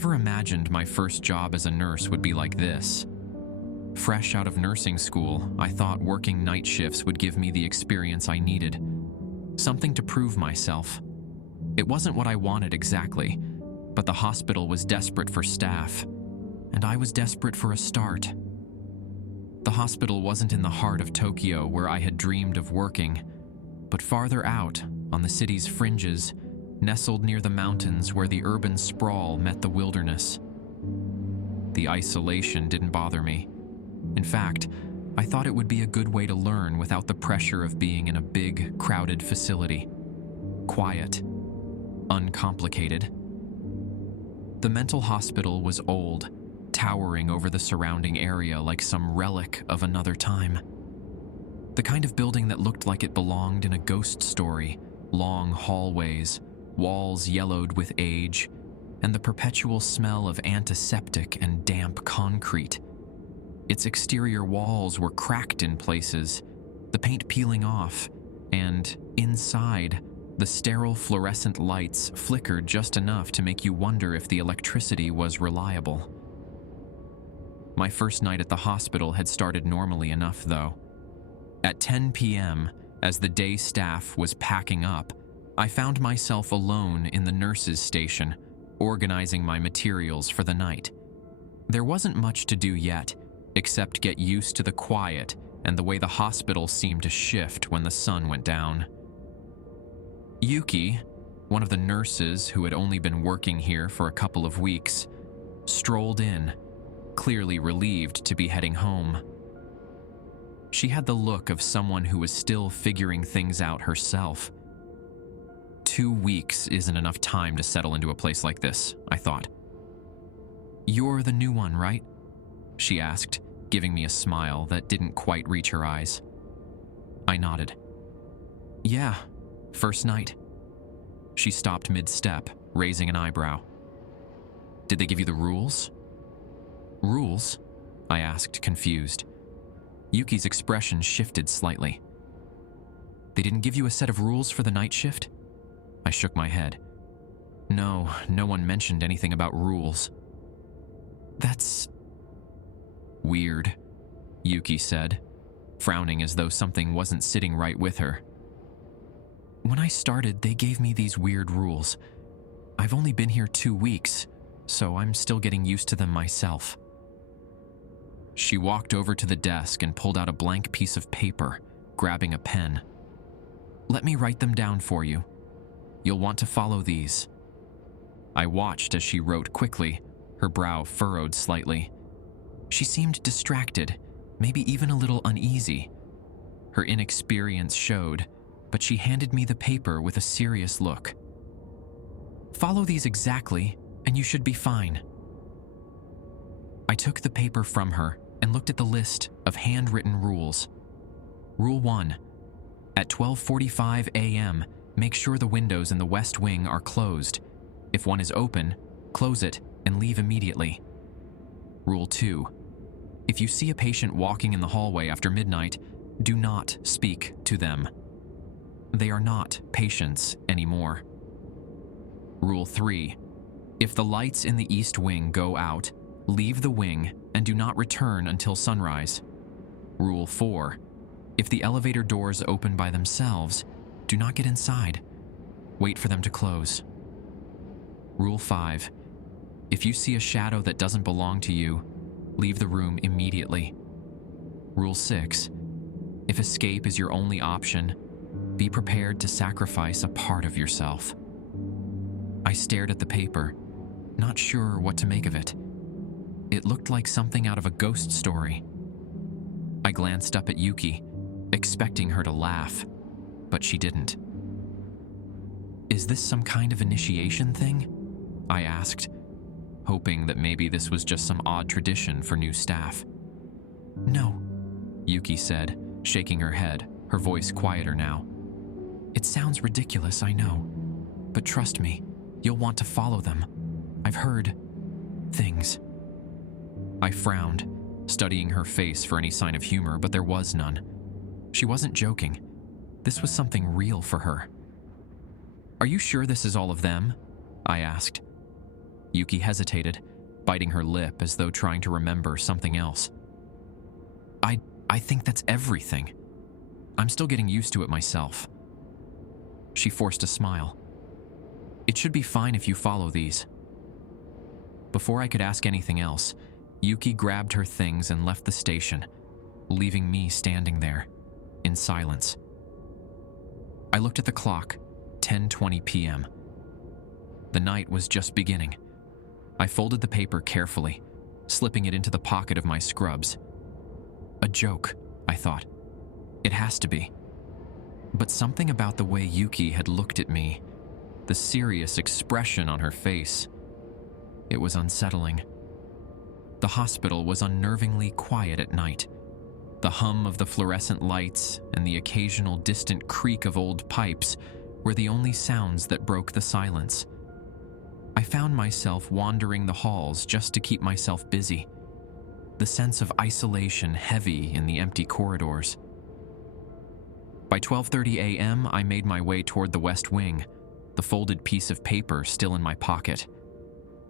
never imagined my first job as a nurse would be like this. Fresh out of nursing school, I thought working night shifts would give me the experience I needed. Something to prove myself. It wasn't what I wanted exactly, but the hospital was desperate for staff, and I was desperate for a start. The hospital wasn't in the heart of Tokyo where I had dreamed of working, but farther out, on the city's fringes, nestled near the mountains where the urban sprawl met the wilderness. The isolation didn't bother me. In fact, I thought it would be a good way to learn without the pressure of being in a big, crowded facility. Quiet. Uncomplicated. The mental hospital was old, towering over the surrounding area like some relic of another time. The kind of building that looked like it belonged in a ghost story, long hallways, walls yellowed with age, and the perpetual smell of antiseptic and damp concrete. Its exterior walls were cracked in places, the paint peeling off, and inside, the sterile fluorescent lights flickered just enough to make you wonder if the electricity was reliable. My first night at the hospital had started normally enough, though. At 10 p.m., as the day staff was packing up, I found myself alone in the nurses' station, organizing my materials for the night. There wasn't much to do yet, except get used to the quiet and the way the hospital seemed to shift when the sun went down. Yuki, one of the nurses who had only been working here for a couple of weeks, strolled in, clearly relieved to be heading home. She had the look of someone who was still figuring things out herself. 2 weeks isn't enough time to settle into a place like this, I thought. "You're the new one, right?" she asked, giving me a smile that didn't quite reach her eyes. I nodded. "Yeah, first night." She stopped mid-step, raising an eyebrow. "Did they give you the rules?" "Rules?" I asked, confused. Yuki's expression shifted slightly. "They didn't give you a set of rules for the night shift?" I shook my head. No one mentioned anything about rules." "That's weird," Yuki said, frowning as though something wasn't sitting right with her. "When I started, they gave me these weird rules. I've only been here 2 weeks, so I'm still getting used to them myself." She walked over to the desk and pulled out a blank piece of paper, grabbing a pen. "Let me write them down for you. You'll want to follow these." I watched as she wrote quickly, her brow furrowed slightly. She seemed distracted, maybe even a little uneasy. Her inexperience showed, but she handed me the paper with a serious look. "Follow these exactly, and you should be fine." I took the paper from her and looked at the list of handwritten rules. Rule 1. At 12:45 a.m., make sure the windows in the west wing are closed. If one is open, close it and leave immediately. Rule 2. If you see a patient walking in the hallway after midnight, do not speak to them. They are not patients anymore. Rule 3. If the lights in the east wing go out, leave the wing and do not return until sunrise. Rule 4. If the elevator doors open by themselves, do not get inside. Wait for them to close. Rule 5. If you see a shadow that doesn't belong to you, leave the room immediately. Rule 6. If escape is your only option, be prepared to sacrifice a part of yourself. I stared at the paper, not sure what to make of it. It looked like something out of a ghost story. I glanced up at Yuki, expecting her to laugh, but she didn't. "Is this some kind of initiation thing?" I asked, hoping that maybe this was just some odd tradition for new staff. "No," Yuki said, shaking her head, her voice quieter now. "It sounds ridiculous, I know, but trust me, you'll want to follow them. I've heard things." I frowned, studying her face for any sign of humor, but there was none. She wasn't joking. This was something real for her. "Are you sure this is all of them?" I asked. Yuki hesitated, biting her lip as though trying to remember something else. I think that's everything. I'm still getting used to it myself. She forced a smile. It should be fine if you follow these. Before I could ask anything else, Yuki grabbed her things and left the station, leaving me standing there, in silence. I looked at the clock, 10:20 p.m. The night was just beginning. I folded the paper carefully, slipping it into the pocket of my scrubs. A joke, I thought. It has to be. But something about the way Yuki had looked at me, the serious expression on her face, it was unsettling. The hospital was unnervingly quiet at night. The hum of the fluorescent lights and the occasional distant creak of old pipes were the only sounds that broke the silence. I found myself wandering the halls just to keep myself busy, the sense of isolation heavy in the empty corridors. By 12:30 a.m., I made my way toward the West Wing, the folded piece of paper still in my pocket.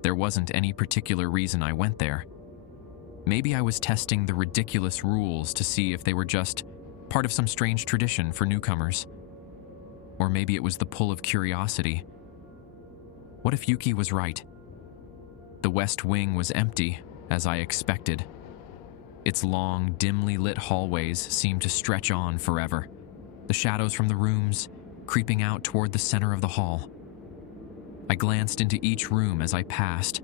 There wasn't any particular reason I went there. Maybe I was testing the ridiculous rules to see if they were just part of some strange tradition for newcomers. Or maybe it was the pull of curiosity. What if Yuki was right? The West Wing was empty, as I expected. Its long, dimly lit hallways seemed to stretch on forever, the shadows from the rooms creeping out toward the center of the hall. I glanced into each room as I passed,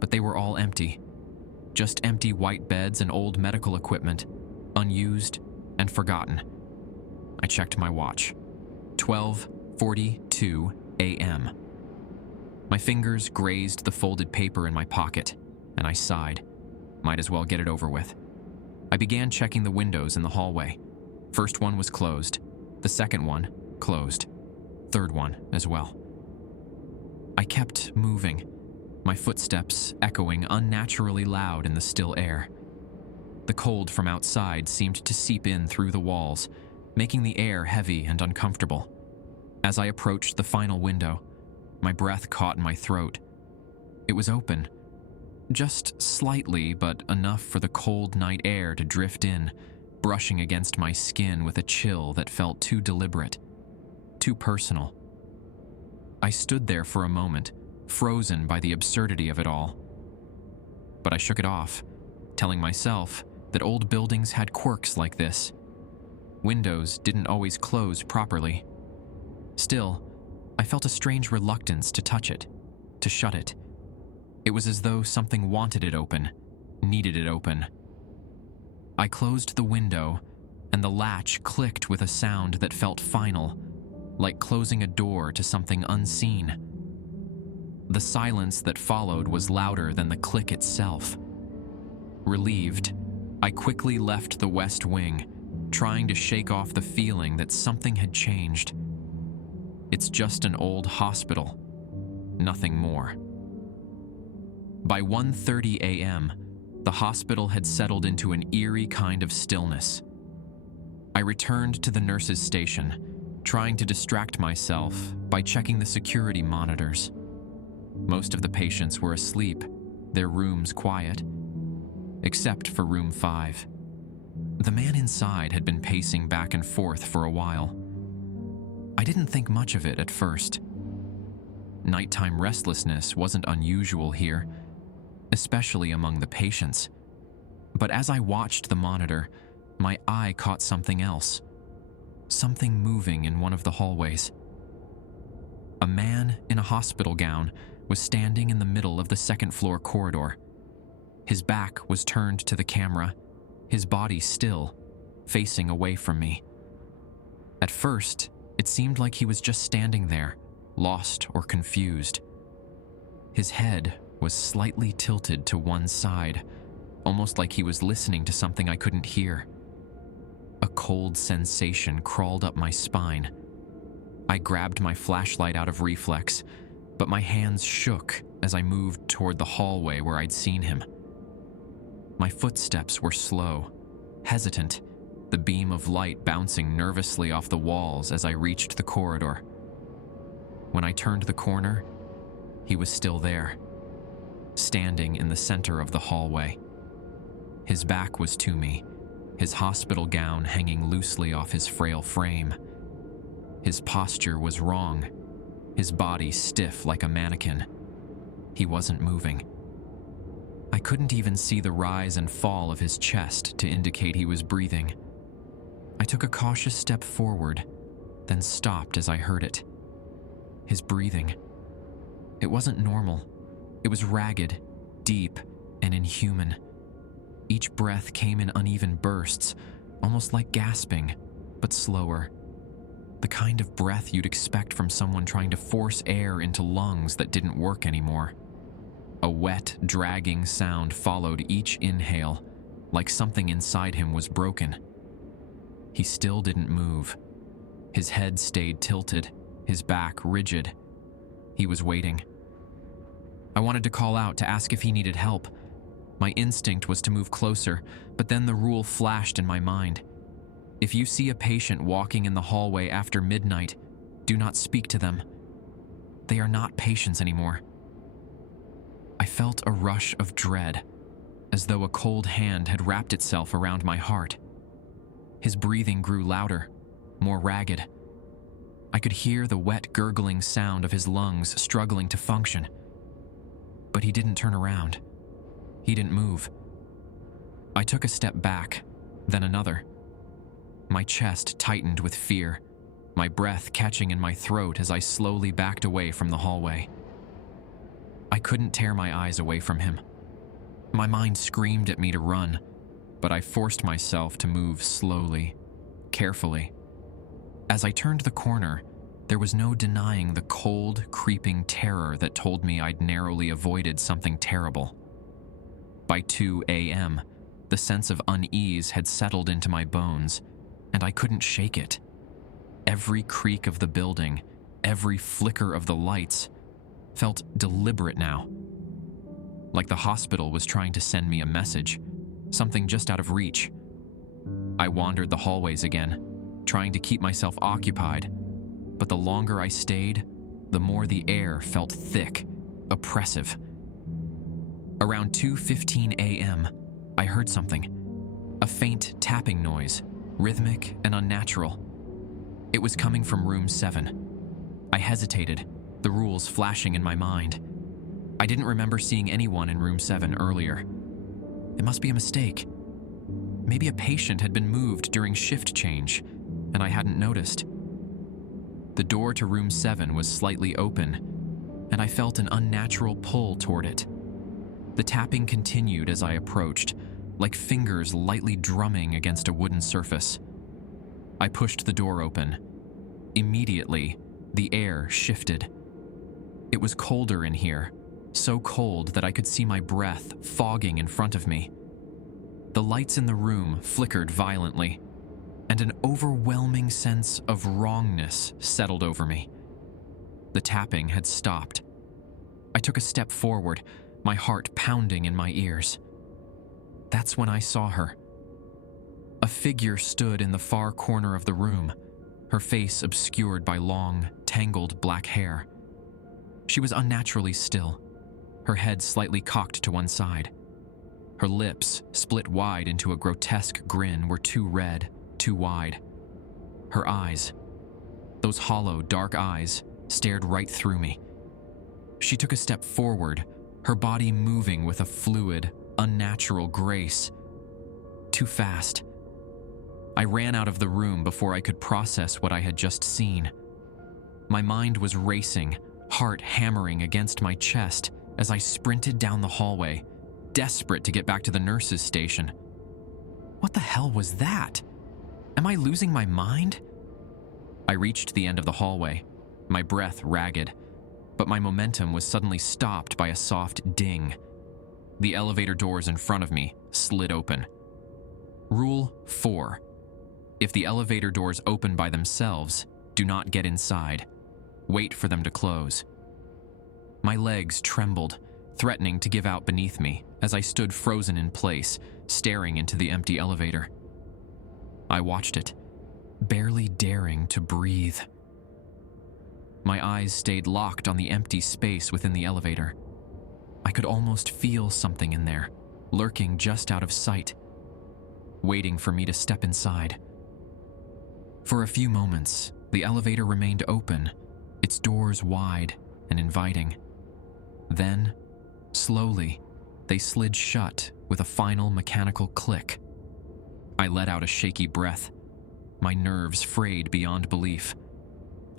but they were all empty. Just empty white beds and old medical equipment, unused and forgotten. I checked my watch. 12:42 a.m. My fingers grazed the folded paper in my pocket, and I sighed. Might as well get it over with. I began checking the windows in the hallway. First one was closed. The second one, closed. Third one as well. I kept moving, my footsteps echoing unnaturally loud in the still air. The cold from outside seemed to seep in through the walls, making the air heavy and uncomfortable. As I approached the final window, my breath caught in my throat. It was open. Just slightly, but enough for the cold night air to drift in, brushing against my skin with a chill that felt too deliberate, too personal. I stood there for a moment, frozen by the absurdity of it all. But I shook it off, telling myself that old buildings had quirks like this. Windows didn't always close properly. Still, I felt a strange reluctance to touch it, to shut it. It was as though something wanted it open, needed it open. I closed the window, and the latch clicked with a sound that felt final, like closing a door to something unseen. The silence that followed was louder than the click itself. Relieved, I quickly left the West Wing, trying to shake off the feeling that something had changed. It's just an old hospital, nothing more. By 1:30 a.m., the hospital had settled into an eerie kind of stillness. I returned to the nurses' station, trying to distract myself by checking the security monitors. Most of the patients were asleep, their rooms quiet, except for room 5. The man inside had been pacing back and forth for a while. I didn't think much of it at first. Nighttime restlessness wasn't unusual here, especially among the patients. But as I watched the monitor, my eye caught something else. Something moving in one of the hallways. A man in a hospital gown was standing in the middle of the second-floor corridor. His back was turned to the camera, his body still, facing away from me. At first, it seemed like he was just standing there, lost or confused. His head was slightly tilted to one side, almost like he was listening to something I couldn't hear. A cold sensation crawled up my spine. I grabbed my flashlight out of reflex, but my hands shook as I moved toward the hallway where I'd seen him. My footsteps were slow, hesitant, the beam of light bouncing nervously off the walls as I reached the corridor. When I turned the corner, he was still there, standing in the center of the hallway. His back was to me, his hospital gown hanging loosely off his frail frame. His posture was wrong, his body stiff like a mannequin. He wasn't moving. I couldn't even see the rise and fall of his chest to indicate he was breathing. I took a cautious step forward, then stopped as I heard it. His breathing. It wasn't normal. It was ragged, deep, and inhuman. Each breath came in uneven bursts, almost like gasping, but slower. The kind of breath you'd expect from someone trying to force air into lungs that didn't work anymore. A wet, dragging sound followed each inhale, like something inside him was broken. He still didn't move. His head stayed tilted, his back rigid. He was waiting. I wanted to call out to ask if he needed help. My instinct was to move closer, but then the rule flashed in my mind. If you see a patient walking in the hallway after midnight, do not speak to them. They are not patients anymore. I felt a rush of dread, as though a cold hand had wrapped itself around my heart. His breathing grew louder, more ragged. I could hear the wet, gurgling sound of his lungs struggling to function. But he didn't turn around. He didn't move. I took a step back, then another. My chest tightened with fear, my breath catching in my throat as I slowly backed away from the hallway. I couldn't tear my eyes away from him. My mind screamed at me to run, but I forced myself to move slowly, carefully. As I turned the corner, there was no denying the cold, creeping terror that told me I'd narrowly avoided something terrible. By 2 a.m., the sense of unease had settled into my bones, and I couldn't shake it. Every creak of the building, every flicker of the lights, felt deliberate now. Like the hospital was trying to send me a message, something just out of reach. I wandered the hallways again, trying to keep myself occupied, but the longer I stayed, the more the air felt thick, oppressive. Around 2:15 a.m., I heard something. A faint tapping noise, rhythmic and unnatural. It was coming from room 7. I hesitated, the rules flashing in my mind. I didn't remember seeing anyone in room 7 earlier. It must be a mistake. Maybe a patient had been moved during shift change, and I hadn't noticed. The door to room 7 was slightly open, and I felt an unnatural pull toward it. The tapping continued as I approached, like fingers lightly drumming against a wooden surface. I pushed the door open. Immediately, the air shifted. It was colder in here, so cold that I could see my breath fogging in front of me. The lights in the room flickered violently, and an overwhelming sense of wrongness settled over me. The tapping had stopped. I took a step forward, my heart pounding in my ears. That's when I saw her. A figure stood in the far corner of the room, her face obscured by long, tangled black hair. She was unnaturally still, her head slightly cocked to one side. Her lips, split wide into a grotesque grin, were too red, too wide. Her eyes, those hollow, dark eyes, stared right through me. She took a step forward, her body moving with a fluid, unnatural grace. Too fast. I ran out of the room before I could process what I had just seen. My mind was racing, heart hammering against my chest as I sprinted down the hallway, desperate to get back to the nurse's station. What the hell was that? Am I losing my mind? I reached the end of the hallway, my breath ragged, but my momentum was suddenly stopped by a soft ding. The elevator doors in front of me slid open. Rule 4. If the elevator doors open by themselves, do not get inside. Wait for them to close. My legs trembled, threatening to give out beneath me as I stood frozen in place, staring into the empty elevator. I watched it, barely daring to breathe. My eyes stayed locked on the empty space within the elevator. I could almost feel something in there, lurking just out of sight, waiting for me to step inside. For a few moments, the elevator remained open, its doors wide and inviting. Then, slowly, they slid shut with a final mechanical click. I let out a shaky breath, my nerves frayed beyond belief.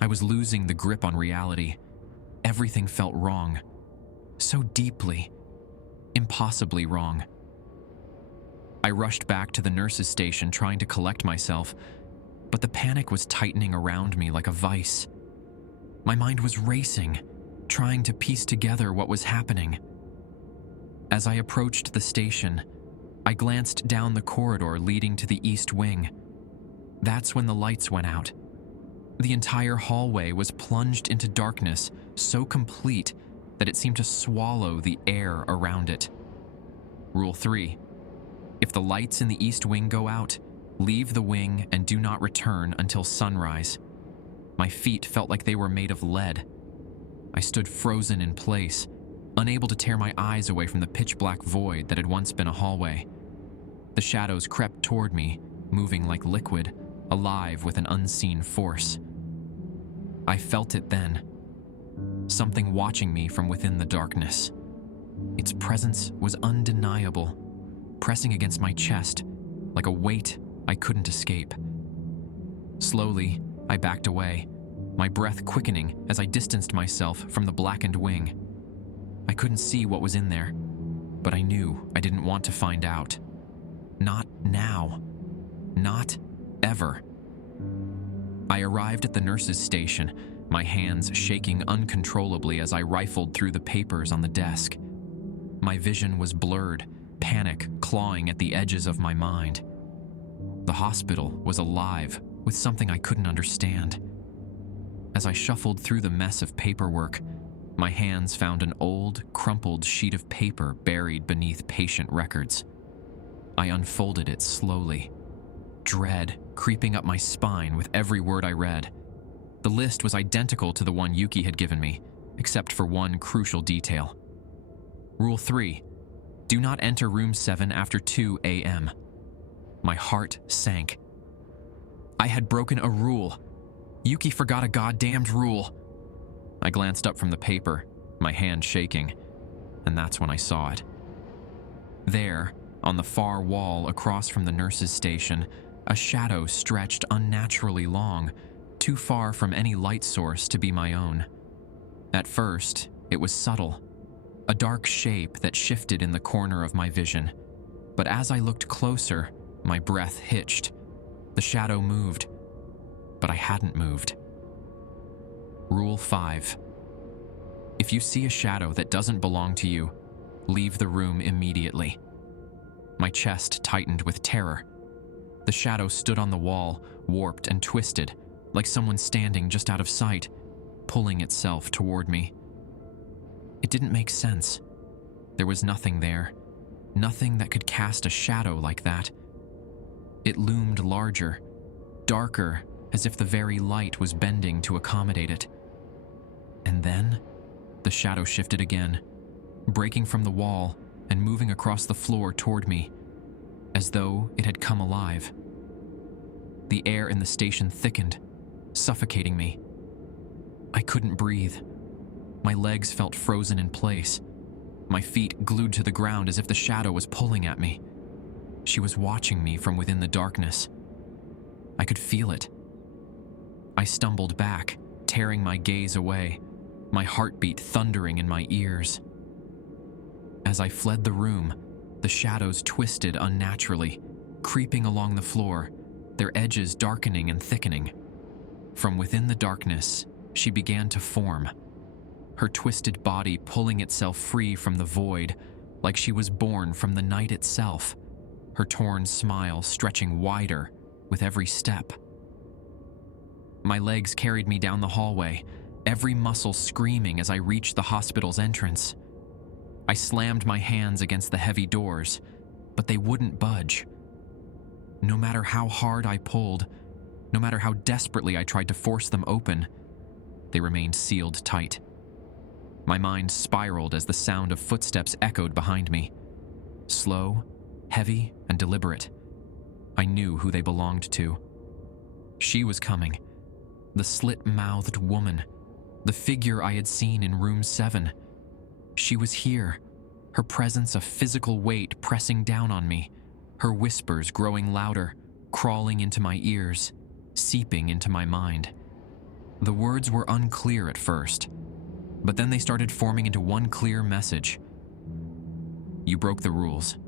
I was losing the grip on reality. Everything felt wrong. So deeply, impossibly wrong. I rushed back to the nurse's station trying to collect myself, but the panic was tightening around me like a vice. My mind was racing, trying to piece together what was happening. As I approached the station, I glanced down the corridor leading to the east wing. That's when the lights went out. The entire hallway was plunged into darkness so complete that it seemed to swallow the air around it. Rule 3. If the lights in the east wing go out, leave the wing and do not return until sunrise. My feet felt like they were made of lead. I stood frozen in place, unable to tear my eyes away from the pitch-black void that had once been a hallway. The shadows crept toward me, moving like liquid, alive with an unseen force. I felt it then. Something watching me from within the darkness. Its presence was undeniable, pressing against my chest like a weight I couldn't escape. Slowly, I backed away, my breath quickening as I distanced myself from the blackened wing. I couldn't see what was in there, but I knew I didn't want to find out. Not now. Not ever. I arrived at the nurse's station, my hands shaking uncontrollably as I rifled through the papers on the desk. My vision was blurred, panic clawing at the edges of my mind. The hospital was alive with something I couldn't understand. As I shuffled through the mess of paperwork, my hands found an old, crumpled sheet of paper buried beneath patient records. I unfolded it slowly, dread creeping up my spine with every word I read. The list was identical to the one Yuki had given me, except for one crucial detail. Rule 3. Do not enter room 7 after 2 a.m. My heart sank. I had broken a rule. Yuki forgot a goddamned rule. I glanced up from the paper, my hand shaking, and that's when I saw it. There, on the far wall across from the nurse's station, a shadow stretched unnaturally long, too far from any light source to be my own. At first, it was subtle, a dark shape that shifted in the corner of my vision. But as I looked closer, my breath hitched. The shadow moved, but I hadn't moved. Rule 5. If you see a shadow that doesn't belong to you, leave the room immediately. My chest tightened with terror. The shadow stood on the wall, warped and twisted, like someone standing just out of sight, pulling itself toward me. It didn't make sense. There was nothing there, nothing that could cast a shadow like that. It loomed larger, darker, as if the very light was bending to accommodate it. And then, the shadow shifted again, breaking from the wall and moving across the floor toward me, as though it had come alive. The air in the station thickened, suffocating me. I couldn't breathe. My legs felt frozen in place, my feet glued to the ground as if the shadow was pulling at me. She was watching me from within the darkness. I could feel it. I stumbled back, tearing my gaze away, my heartbeat thundering in my ears. As I fled the room, the shadows twisted unnaturally, creeping along the floor, their edges darkening and thickening. From within the darkness, she began to form, her twisted body pulling itself free from the void, like she was born from the night itself, her torn smile stretching wider with every step. My legs carried me down the hallway, every muscle screaming as I reached the hospital's entrance. I slammed my hands against the heavy doors, but they wouldn't budge. No matter how hard I pulled, no matter how desperately I tried to force them open, they remained sealed tight. My mind spiraled as the sound of footsteps echoed behind me. Slow, heavy, and deliberate. I knew who they belonged to. She was coming. The slit-mouthed woman. The figure I had seen in room 7. She was here. Her presence a physical weight pressing down on me. Her whispers growing louder, crawling into my ears, seeping into my mind. The words were unclear at first, but then they started forming into one clear message. You broke the rules.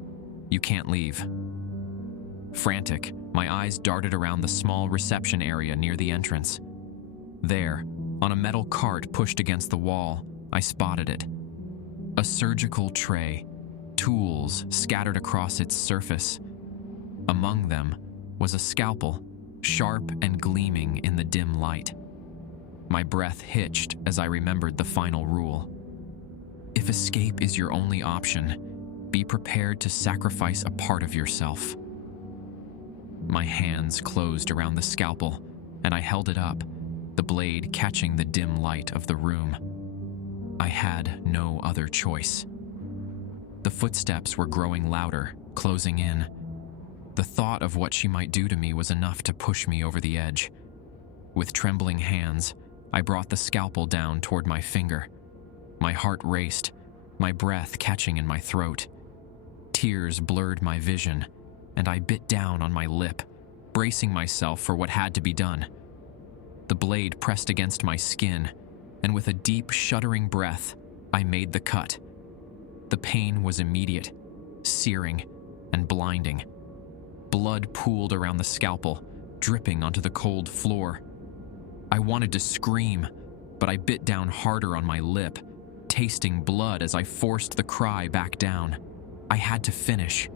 You can't leave. Frantic, my eyes darted around the small reception area near the entrance. There, on a metal cart pushed against the wall, I spotted it. A surgical tray, tools scattered across its surface. Among them was a scalpel, sharp and gleaming in the dim light. My breath hitched as I remembered the final rule. If escape is your only option, be prepared to sacrifice a part of yourself. My hands closed around the scalpel, and I held it up, the blade catching the dim light of the room. I had no other choice. The footsteps were growing louder, closing in. The thought of what she might do to me was enough to push me over the edge. With trembling hands, I brought the scalpel down toward my finger. My heart raced, my breath catching in my throat. Tears blurred my vision, and I bit down on my lip, bracing myself for what had to be done. The blade pressed against my skin, and with a deep, shuddering breath, I made the cut. The pain was immediate, searing, and blinding. Blood pooled around the scalpel, dripping onto the cold floor. I wanted to scream, but I bit down harder on my lip, tasting blood as I forced the cry back down. I had to finish.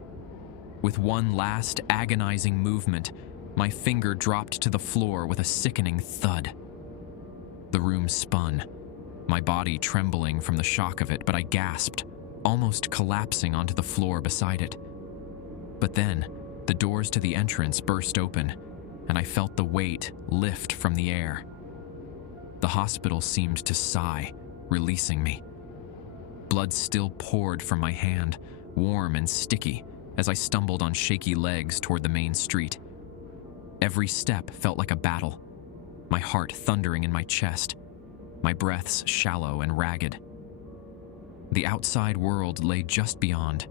With one last agonizing movement, my finger dropped to the floor with a sickening thud. The room spun, my body trembling from the shock of it, but I gasped, almost collapsing onto the floor beside it. But then, the doors to the entrance burst open, and I felt the weight lift from the air. The hospital seemed to sigh, releasing me. Blood still poured from my hand, warm and sticky, as I stumbled on shaky legs toward the main street. Every step felt like a battle, my heart thundering in my chest, my breaths shallow and ragged. The outside world lay just beyond,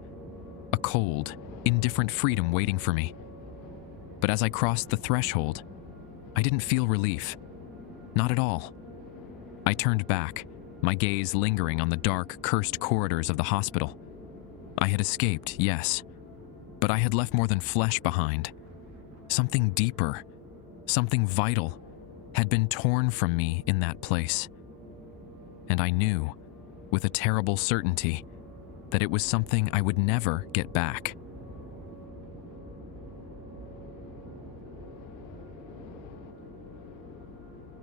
a cold, indifferent freedom waiting for me. But as I crossed the threshold, I didn't feel relief. Not at all. I turned back, my gaze lingering on the dark, cursed corridors of the hospital. I had escaped, yes, but I had left more than flesh behind. Something deeper, something vital, had been torn from me in that place. And I knew, with a terrible certainty, that it was something I would never get back.